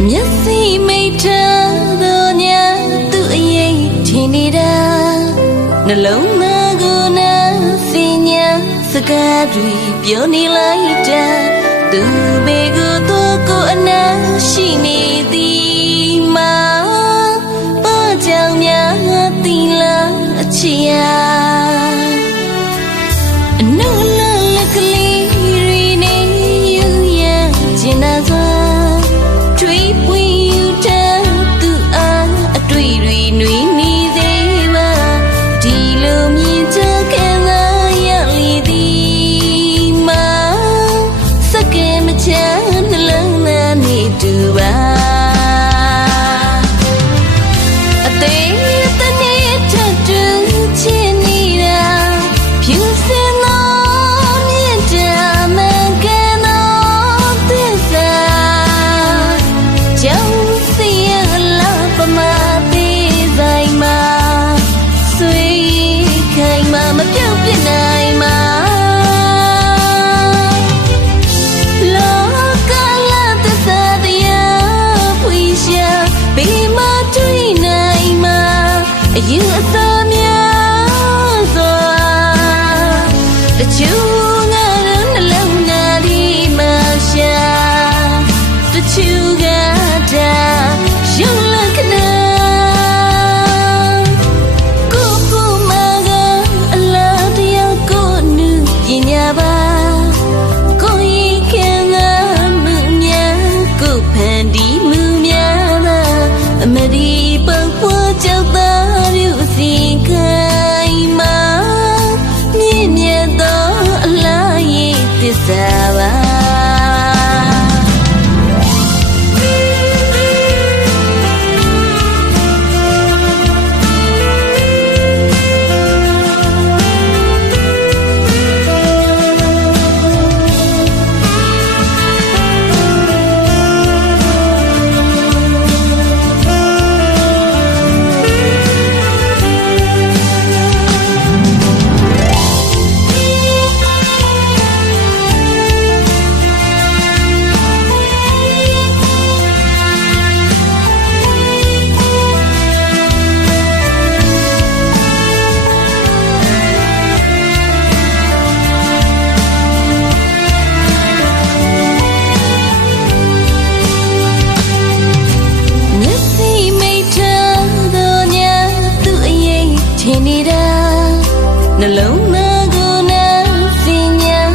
မျက်စိမိတ်ထားသောညသူ့အရေးထင်နေတာနှလုံးသားကိုနာစင်ညာစကားတွေပြောနေလိုက်တာသူဘေကိုသူကိုအနာရှိနေသည်မှာဘာကြောင့်များသီလာအချီယာအနုလလကလေးရီနေယူရကျင်နာစွာတွေးပွေယူတဲ့သူအားအတွေ့တွေနှွေးနေသေးပါဒီလိုမြင်ချခဲ့သာရလီသည်မှာစကဲမချနှလုံးသားနေတူပါYou are the mia the chuga alone di masha the chuga da you look na ku maga ala dia ko nu pinya ba ko yi ken na mu nya ku phan di mu nya na amadi pa pwa chau taစီခိုင်မာမြင့်မြတ်သောအလားရဲ့သစ္စာပါနှလုံး